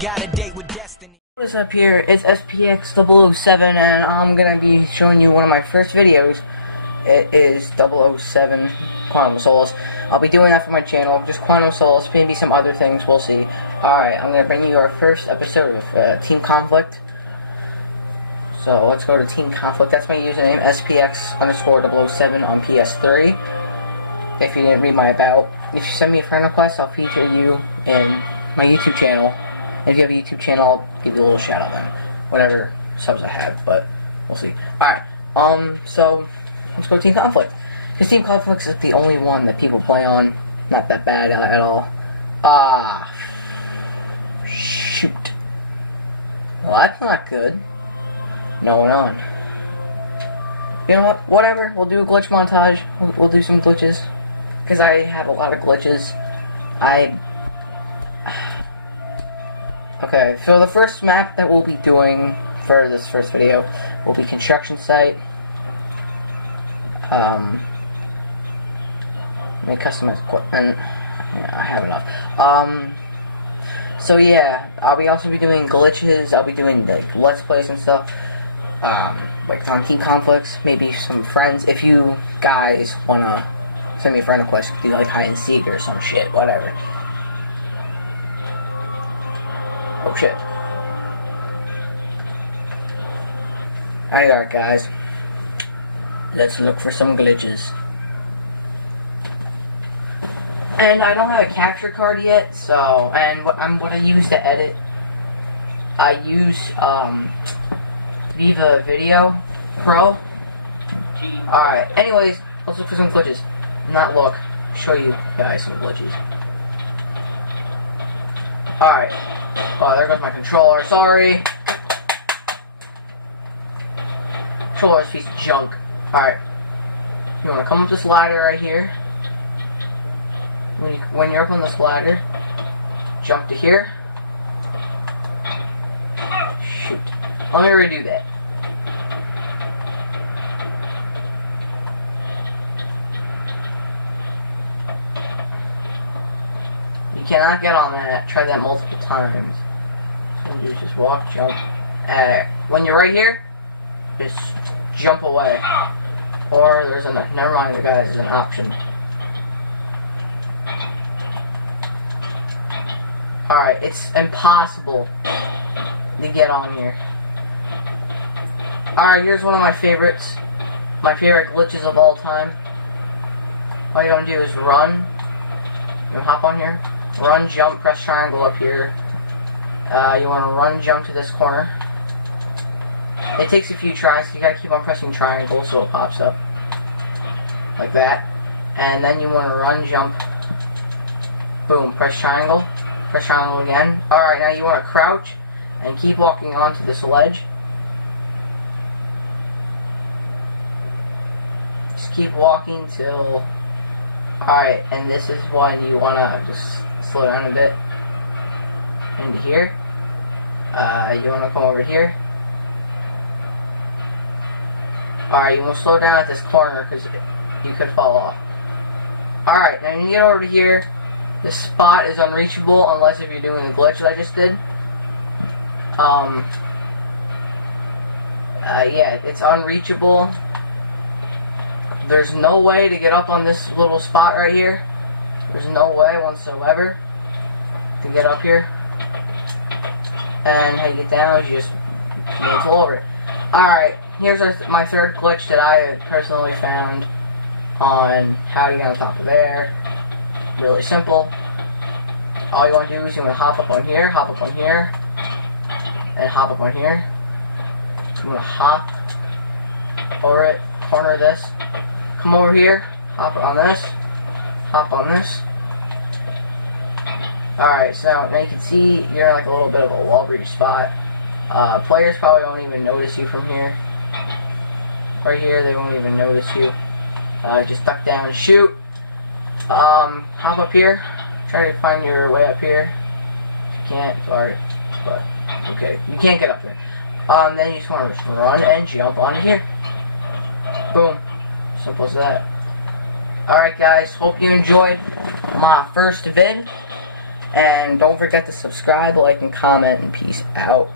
got a date with destiny. What is up here? It's SPX007 and I'm gonna be showing you one of my first videos. It is 007 Quantum of Solace. I'll be doing that for my channel, just Quantum of Solace, maybe some other things, we'll see. Alright, I'm gonna bring you our first episode of Team Conflict. So let's go to Team Conflict. That's my username, SPX_007 on PS3. If you didn't read my about, if you send me a friend request, I'll feature you in my YouTube channel. If you have a YouTube channel, I'll give you a little shout out then. Whatever subs I have, but we'll see. Alright, so let's go to Team Conflict. Because Team Conflict is the only one that people play on. Not that bad at all. Shoot. Well, that's not good. No one on. You know what? Whatever. We'll do a glitch montage. We'll do some glitches. Because I have a lot of glitches. Okay, so the first map that we'll be doing for this first video will be construction site. Let me customize equipment. Yeah, I have enough. So yeah, I'll also be doing glitches. I'll be doing like let's plays and stuff. Like on Team Conflicts, maybe some friends. If you guys wanna send me a friend request, you can do like hide and seek or some shit, whatever. Oh shit. Alright guys, let's look for some glitches. And I don't have a capture card yet, so, and what I use to edit, I use Viva Video Pro. Alright, anyways, let's look for some glitches. Not look, show you guys some glitches. Alright. Oh, there goes my controller, sorry. Controller's a piece of junk. Alright. You wanna come up this ladder right here. When you're up on this ladder, jump to here. Shoot. Let me redo that. You cannot get on that. Try that multiple times. And you just walk, jump. When you're right here, just jump away. Or there's a never mind, guys. There's an option. Alright, it's impossible to get on here. Alright, here's one of my favorites. My favorite glitches of all time. All you gotta do is run. You hop on here. Run, jump, press triangle up here. You wanna run, jump to this corner. It takes a few tries, so you gotta keep on pressing triangle so it pops up. Like that. And then you wanna run, jump. Boom, press triangle. Press triangle again. Alright, now you want to crouch and keep walking onto this ledge. Just keep walking till... Alright, and this is when you want to just slow down a bit. Into here. You want to come over here. Alright, you want to slow down at this corner because you could fall off. Alright, now you get over to here. This spot is unreachable unless if you're doing the glitch that I just did. Yeah, it's unreachable. There's no way to get up on this little spot right here. There's no way whatsoever to get up here. And how you get down is you just mantle over it. Alright, here's my third glitch that I personally found on how to get on top of there. Really simple. All you want to do is you want to hop up on here, and hop up on here. You want to hop over it, corner this, come over here, hop on this, hop on this. Alright, so now you can see you're in like a little bit of a wall breach spot. Players probably won't even notice you from here. Right here, they won't even notice you. Just duck down and shoot. Hop up here. Try to find your way up here. If you can't, sorry. But, okay. You can't get up there. Then you just want to just run and jump onto here. Boom. Simple as that. Alright guys, hope you enjoyed my first vid. And don't forget to subscribe, like, and comment, and peace out.